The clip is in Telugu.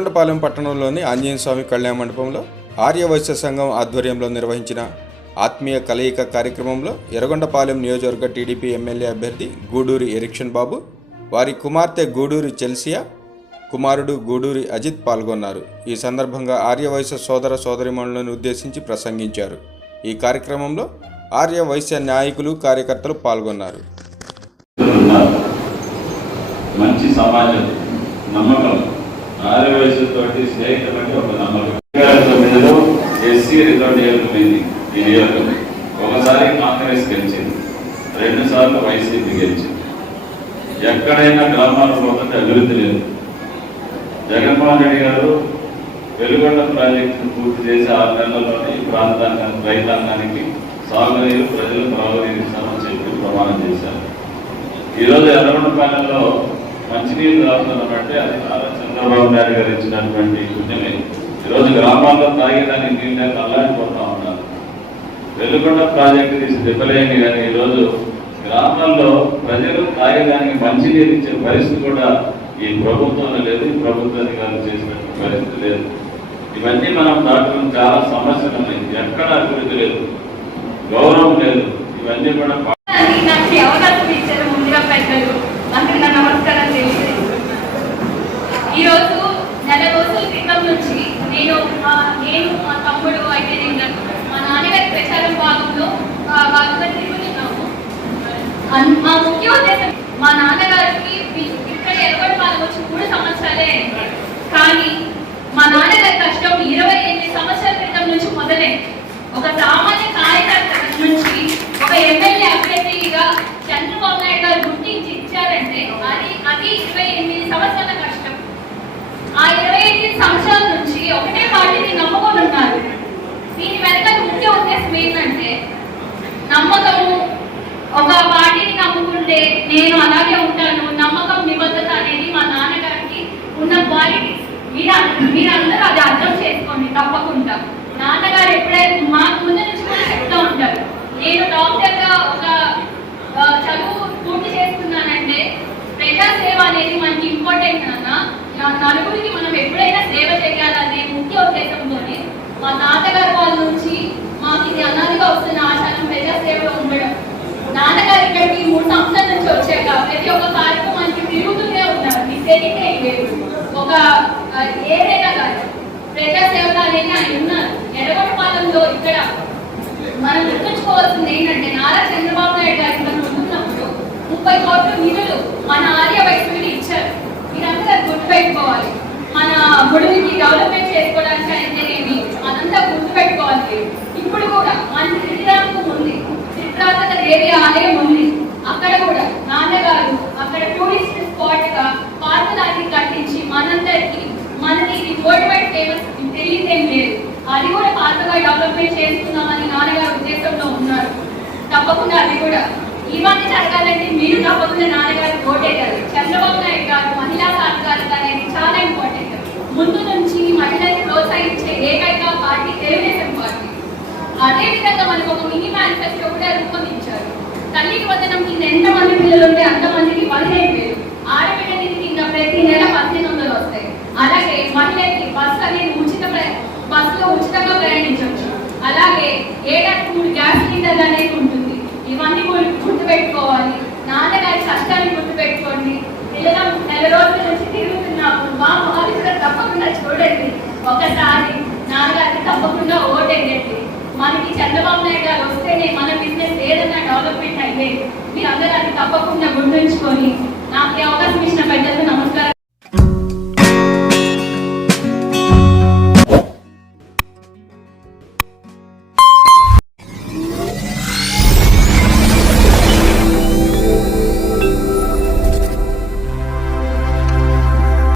ఎర్రగొండపాలెం పట్టణంలోని ఆంజనేయస్వామి కళ్యాణ మండపంలో ఆర్య వైశ్య సంఘం ఆధ్వర్యంలో నిర్వహించిన ఆత్మీయ కలయిక కార్యక్రమంలో ఎర్రగొండపాలెం నియోజకవర్గ టీడీపీ ఎమ్మెల్యే అభ్యర్థి గూడూరి ఎరిక్షన్ బాబు వారి కుమార్తె గూడూరి చెల్సియా కుమారుడు గూడూరి అజిత్ పాల్గొన్నారు. ఈ సందర్భంగా ఆర్య వైశ్య సోదర సోదరిమణులను ఉద్దేశించి ప్రసంగించారు. ఈ కార్యక్రమంలో ఆర్య వైశ్య నాయకులు కార్యకర్తలు పాల్గొన్నారు. మంచి సమాజం నమ్మకం ఆరు వయసుతోటి స్నేహితులకి ఒక నమ్మకం. తొమ్మిదిలో ఎస్సీ రిజర్వ్ నియోజకమైంది ఈ నియోజకం ఒకసారి కాంగ్రెస్ గెలిచింది. రెండు సార్లు వైసీపీ గెలిచింది. ఎక్కడైనా గ్రామాల పోతే అభివృద్ధి లేదు. జగన్మోహన్ రెడ్డి గారు వెలుగొండ ప్రాజెక్టును పూర్తి చేసి ఆరు నెలల్లోనే ఈ ప్రాంతానికి రైతాంగానికి సాగునీరు ప్రజలు త్రాగునీరు చెప్పి ప్రమాణం చేశారు. ఈరోజు ఎర్రగొండపాలెంలో మంచినీరు తాగుతున్నామంటే అది నారా చంద్రబాబు నాయుడు గారు ఇచ్చినటువంటి పుణ్యమే. ఈరోజు గ్రామాల్లో తాగేదానికి నీళ్ళే అల్లాడిపోతా ఉన్నారు. వెలుగొండ ప్రాజెక్టు తీసి దెబ్బలేని కానీ ఈరోజు గ్రామాల్లో ప్రజలు తాగేదానికి మంచినీరు ఇచ్చే పరిస్థితి కూడా ఈ ప్రభుత్వంలో లేదు. ఈ ప్రభుత్వ అధికారులు చేసినటువంటి పరిస్థితి లేదు. ఇవన్నీ మనం దాటడం చాలా సమస్యలు ఉన్నాయి. ఎక్కడ అభివృద్ధి లేదు. గౌరవం లేదు. ఇవన్నీ కూడా ఈరోజు నెల రోజుల క్రితం నుంచి నేను మా నేను మా తమ్ముడు అయితే నేను మా నాన్నగారి ప్రచారం భాగంలో ఆ, తిరుగుతున్నాము మా ముఖ్య ఉద్దేశం మా నాన్నగారికి ఇక్కడ ఎరగొండ వాళ్ళకి వచ్చి మూడు సంవత్సరాలే కానీ మా నాన్నగారి కష్టం ఇరవై ఎనిమిది సంవత్సరాల క్రితం నుంచి మొదలే ఒక సామాన్య కార్యకర్త నుంచి ఒక ఎమ్మెల్యే అభ్యర్థిగా చంద్రబాబు నాయుడు గారు గుర్తించి ఇచ్చారంటే అది అది ఇరవై ఎనిమిది సంవత్సరాల కష్టం ఆ ఇరవై ఎనిమిది సంవత్సరాల నుంచి ఒకటే పార్టీని నమ్ముకొని ఉన్నారు దీని వెనక ముఖ్య ఉద్దేశం ఏంటంటే నమ్మకము. ఒక పార్టీని నమ్ముకుంటే నేను అలాగే ఉంటాను. నమ్మకం నిబద్ధత అనేది మా నాన్నగారికి ఉన్న క్వాలిటీస్ మీరు మీరందరూ అది అర్థం చేసుకోండి తప్పకుండా. నాన్నగారు ఎప్పుడైతే మాకు ముందు నుంచి కూడా చెప్తూ ఉంటారు. నేను డాక్టర్గా ఒక చదువు పూర్తి చేసుకున్నానంటే ప్రజా సేవ అనేది మనకి ఇంపార్టెంట్ నాన్న. నలుగురికి మనం ఎప్పుడైనా సేవ చేయాలనే ముఖ్య ఉద్దేశంతోనే మా తాతగారు వాళ్ళ నుంచి మాకు ఇది అనాదిగా వస్తున్న ఆచారం ప్రజా సేవలో ఉండడం. నాన్నగారు ఇక్కడికి మూడు సంవత్సరాల నుంచి వచ్చాక ప్రతి ఒక్క కార్యక్రమానికి తిరుగుతూనే ఉన్నారు. మీకు తెలియటే లేదు. ఒక ఏదైనా కానీ ప్రజా సేవ అనేది ఆయన ఉన్నారు. ఎడగొండపాలెంలో ఇక్కడ మనం గుర్తుంచుకోవాల్సింది ఏంటంటే నారా చంద్రబాబు నాయుడు గారు గొడవకి డెవలప్మెంట్ చేసుకోవడానికి అయితేనేమి అదంతా గుర్తుపెట్టుకోవాలి. ఇప్పుడు కూడా మన చిత్రాలకు ఉంది. చిత్రాతక దేవి ఆలయం ఉంది. అక్కడ కూడా నాన్నగారు అక్కడ టూరిస్ట్ స్పాట్గా పార్క్ దాన్ని కట్టించి మనందరికి మనకి ఇది మోటివేట్ ఫేమస్ తెలియదేం లేదు. అది కూడా పాతగా డెవలప్మెంట్ చేసుకుందామని నాన్నగారు ఉద్దేశంలో ఉన్నారు. తప్పకుండా అది కూడా. ఇవన్నీ జరగాలంటే మీరు తప్పకుండా నాన్నగారు ఓటేయాలి చంద్రబాబు నాయుడు గారు మహిళా సాధికారత అనేది చాలా ఇంపార్టెంట్ ముందు నుంచి మహిళలను ప్రోత్సహించే ఏకైక పార్టీ తెలుగుదేశం పార్టీ. అదే విధంగా మనకు ఒక మినీ మేనిఫెస్టో కూడా రూపొందించారు. తల్లికి వదనం కింద ఎంత మంది పిల్లలు ఉంటే అంత మందికి పదిహేను వేలు. ఆడబిడ్డ నిధి కింద ప్రతి నెల పద్దెనిమిది వందలు వస్తాయి. అలాగే మహిళకి బస్సు అనేది ఉచిత బస్సులో ఉచితంగా ప్రయాణించవచ్చు. అలాగే ఏడాది మూడు గ్యాస్ సిలిండర్లు అనేది ఉంటుంది. ఇవన్నీ కూడా గుర్తుపెట్టుకోవాలి. నాన్నగారి కష్టాన్ని గుర్తుపెట్టుకోండి. పిల్లల నెల రోజులు నుంచి తిరుగుతున్నాము మా మొహాలు కూడా తప్పకుండా ఒకసారి నాన్నగారికి తప్పకుండా ఓటేయండి. మనకి చంద్రబాబు నాయుడు గారు వస్తేనే మన బిజినెస్ ఏదైనా డెవలప్మెంట్ అయ్యేది మీరు అందరూ అది తప్పకుండా గుర్తుంచుకోండి